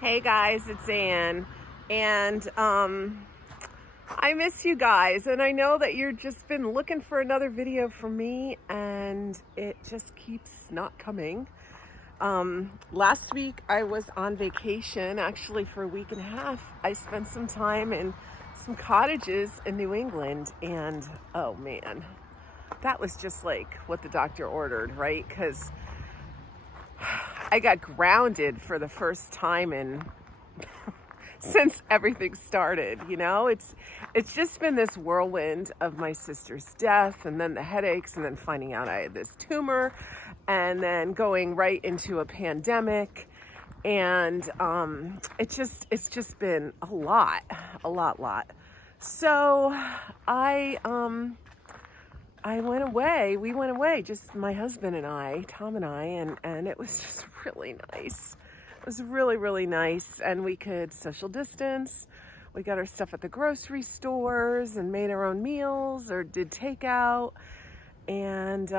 Hey guys, it's Ann, and I miss you guys, and I know that you've just been looking for another video from me, and it just keeps not coming. Last week I was on vacation, actually for a week and a half. I spent some time in some cottages in New England, and oh man, that was just like what the doctor ordered, right? Because I got grounded for the first time in since everything started. It's just been this whirlwind of my sister's death, and then the headaches, and then finding out I had this tumor, and then going right into a pandemic. And it's just been a lot. So I went away. We went away, just my husband and I, Tom and I, and it was just really nice. It was really, really nice, and we could social distance. We got our stuff at the grocery stores and made our own meals or did takeout, and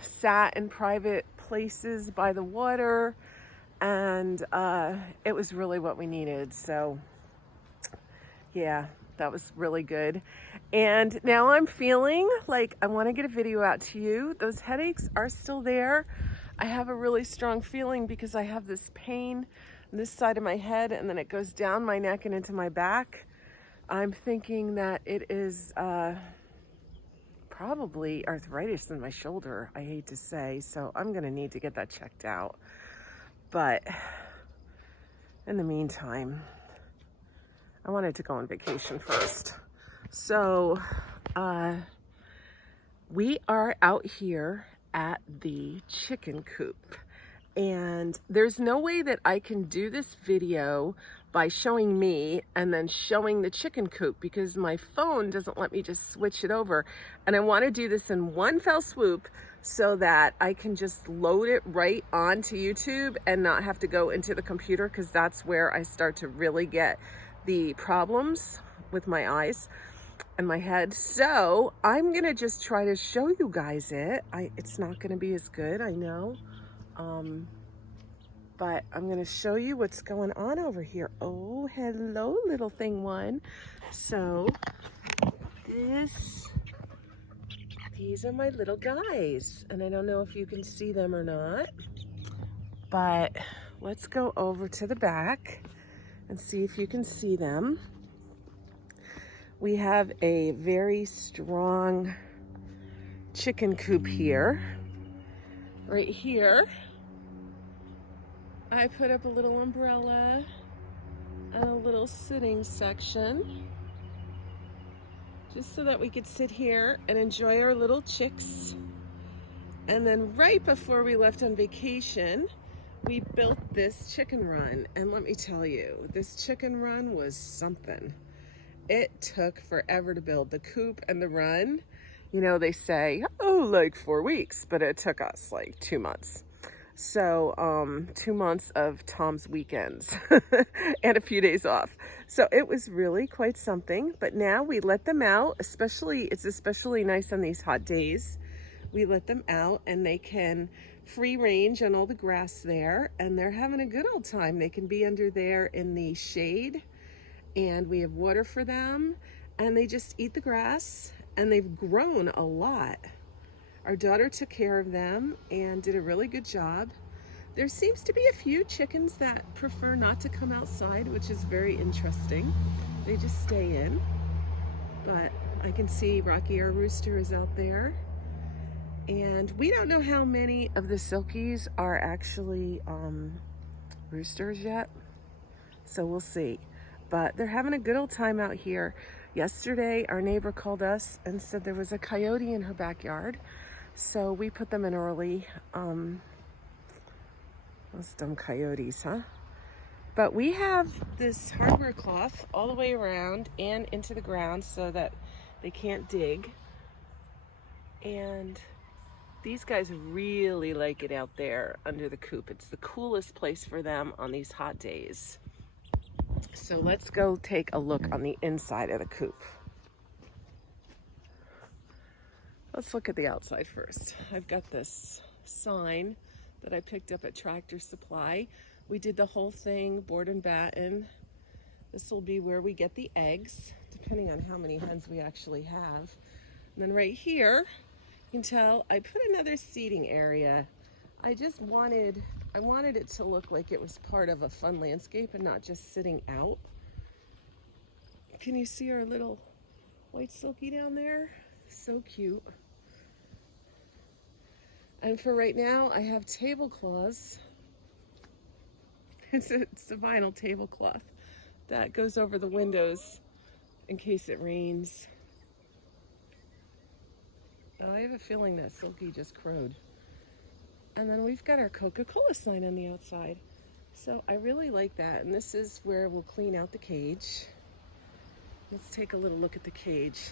sat in private places by the water, and it was really what we needed. So yeah, that was really good. And now I'm feeling like I want to get a video out to you. Those headaches are still there. I have a really strong feeling because I have this pain on this side of my head, and then it goes down my neck and into my back. I'm thinking that it is probably arthritis in my shoulder, I hate to say. So I'm going to need to get that checked out. But in the meantime, I wanted to go on vacation first. So we are out here at the chicken coop, and there's no way that I can do this video by showing me and then showing the chicken coop because my phone doesn't let me just switch it over. And I want to do this in one fell swoop so that I can just load it right onto YouTube and not have to go into the computer, because that's where I start to really get the problems with my eyes and my head. So I'm gonna just try to show you guys it. It's not gonna be as good, I know, but I'm gonna show you what's going on over here. Oh, hello, little thing one. So these are my little guys, and I don't know if you can see them or not, but let's go over to the back and see if you can see them. We have a very strong chicken coop here. Right here, I put up a little umbrella and a little sitting section just so that we could sit here and enjoy our little chicks. And then right before we left on vacation, we built this chicken run, and let me tell you, this chicken run was something. It took forever to build the coop and the run. You know, they say, oh, like 4 weeks, but it took us like 2 months. So 2 months of Tom's weekends and a few days off. So it was really quite something. But now we let them out, it's especially nice on these hot days. We let them out and they can free range on all the grass there, and they're having a good old time. They can be under there in the shade, and we have water for them, and they just eat the grass, and they've grown a lot. Our daughter took care of them and did a really good job. There seems to be a few chickens that prefer not to come outside, which is very interesting. They just stay in, but I can see Rocky, our rooster, is out there. And we don't know how many of the silkies are actually roosters yet, so we'll see. But they're having a good old time out here. Yesterday, our neighbor called us and said there was a coyote in her backyard, so we put them in early. Those dumb coyotes, huh? But we have this hardware cloth all the way around and into the ground so that they can't dig. And these guys really like it out there under the coop. It's the coolest place for them on these hot days. So let's go take a look on the inside of the coop. Let's look at the outside first. I've got this sign that I picked up at Tractor Supply. We did the whole thing, board and batten. This will be where we get the eggs, depending on how many hens we actually have. And then right here, you can tell I put another seating area. I wanted it to look like it was part of a fun landscape and not just sitting out. Can you see our little white silkie down there? So cute. And for right now, I have tablecloths. It's a vinyl tablecloth that goes over the windows in case it rains. Oh, I have a feeling that Silky just crowed. And then we've got our Coca-Cola sign on the outside. So I really like that. And this is where we'll clean out the cage. Let's take a little look at the cage.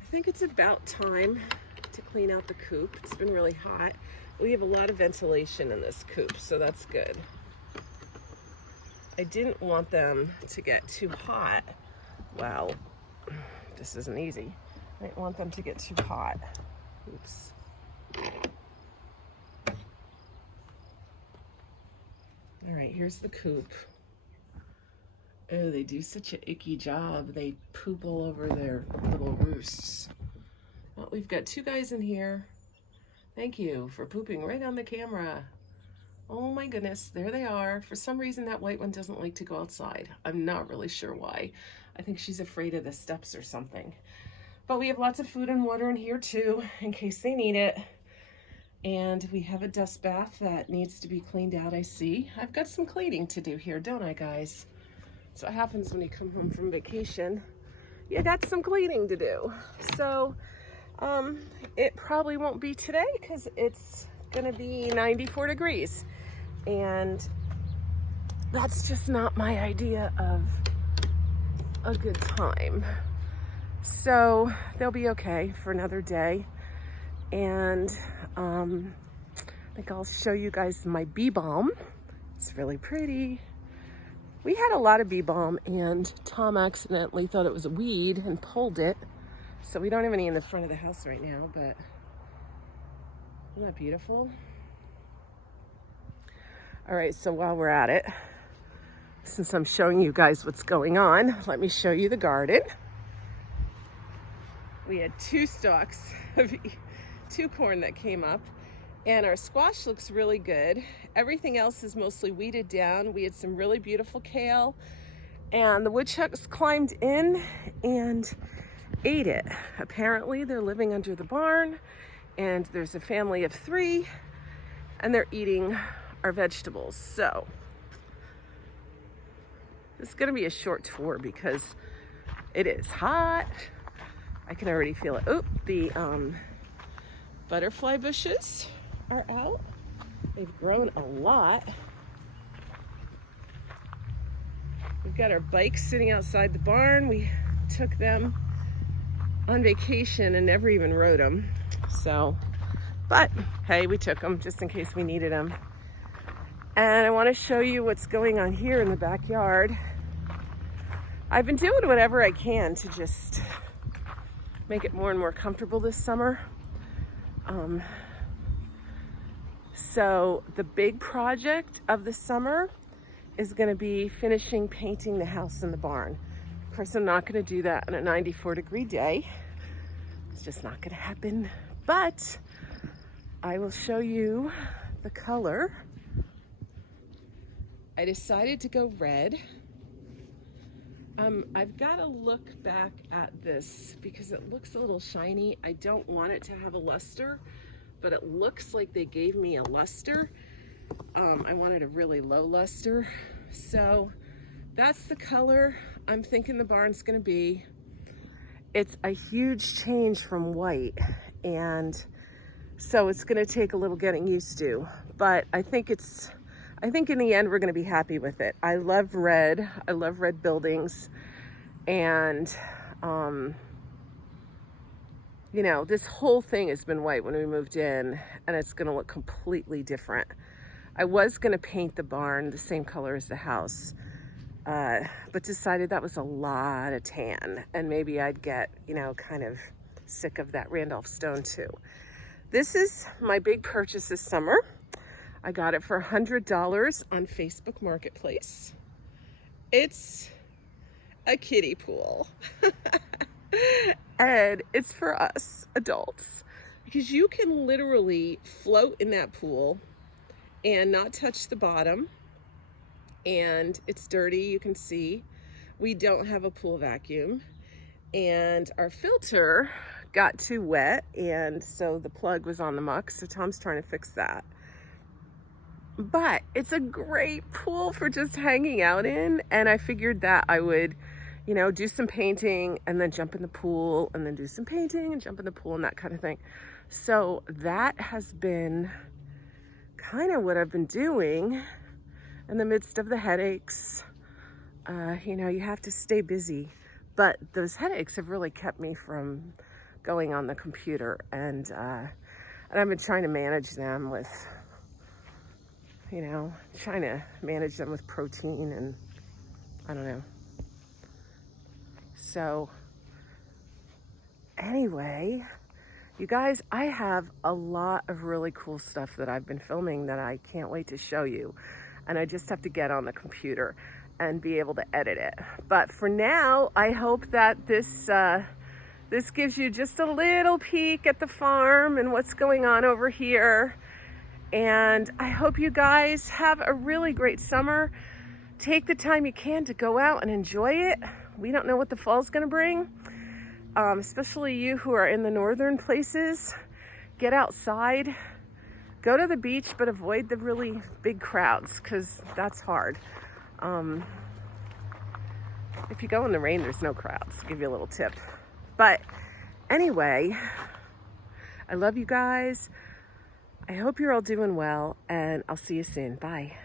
I think it's about time to clean out the coop. It's been really hot. We have a lot of ventilation in this coop, so that's good. I didn't want them to get too hot. Wow, this isn't easy. I didn't want them to get too hot. Oops. All right, here's the coop. Oh, they do such an icky job. They poop all over their little roosts. Well, we've got 2 guys in here. Thank you for pooping right on the camera. Oh my goodness, there they are. For some reason, that white one doesn't like to go outside. I'm not really sure why. I think she's afraid of the steps or something. But we have lots of food and water in here too, in case they need it. And we have a dust bath that needs to be cleaned out, I see. I've got some cleaning to do here, don't I, guys? That's what happens when you come home from vacation. You got some cleaning to do. So it probably won't be today because it's gonna be 94 degrees. And that's just not my idea of a good time. So they'll be okay for another day. And I think I'll show you guys my bee balm. It's really pretty. We had a lot of bee balm and Tom accidentally thought it was a weed and pulled it. So we don't have any in the front of the house right now, but isn't that beautiful? All right, so while we're at it, since I'm showing you guys what's going on, let me show you the garden. We had 2 stalks of 2 corn that came up, and our squash looks really good. Everything else is mostly weeded down. We had some really beautiful kale, and the woodchucks climbed in and ate it. Apparently they're living under the barn, and there's a family of 3, and they're eating our vegetables. So this is gonna be a short tour because it is hot. I can already feel it. Oh, the butterfly bushes are out. They've grown a lot. We've got our bikes sitting outside the barn. We took them on vacation and never even rode them. So, but hey, we took them just in case we needed them. And I want to show you what's going on here in the backyard. I've been doing whatever I can to just make it more and more comfortable this summer. So the big project of the summer is going to be finishing painting the house and the barn. Of course, I'm not going to do that on a 94-degree day. It's just not going to happen. But I will show you the color. I decided to go red. I've got to look back at this because it looks a little shiny. I don't want it to have a luster, but it looks like they gave me a luster. I wanted a really low luster. So that's the color I'm thinking the barn's gonna be. It's a huge change from white, and so it's gonna take a little getting used to, but I think in the end we're gonna be happy with it. I love red buildings, and you know, this whole thing has been white when we moved in, and it's gonna look completely different. I was gonna paint the barn the same color as the house, but decided that was a lot of tan, and maybe I'd get, you know, kind of sick of that Randolph stone too. This is my big purchase this summer. I got it for $100 on Facebook Marketplace. It's a kiddie pool. And it's for us adults because you can literally float in that pool and not touch the bottom. And it's dirty, you can see. We don't have a pool vacuum. And our filter got too wet, and so the plug was on the muck, so Tom's trying to fix that. But it's a great pool for just hanging out in, and I figured that I would, you know, do some painting and then jump in the pool and then do some painting and jump in the pool and that kind of thing. So that has been kind of what I've been doing in the midst of the headaches. You know, you have to stay busy, but those headaches have really kept me from going on the computer, and I've been trying to manage them with, you know, with protein and I don't know. So anyway, you guys, I have a lot of really cool stuff that I've been filming that I can't wait to show you. And I just have to get on the computer and be able to edit it. But for now, I hope that this gives you just a little peek at the farm and what's going on over here. And I hope you guys have a really great summer. Take the time you can to go out and enjoy it. We don't know what the fall's gonna bring, especially you who are in the northern places. Get outside, go to the beach, but avoid the really big crowds because that's hard. If you go in the rain, there's no crowds. I'll give you a little tip. But anyway, I love you guys. I hope you're all doing well, and I'll see you soon. Bye.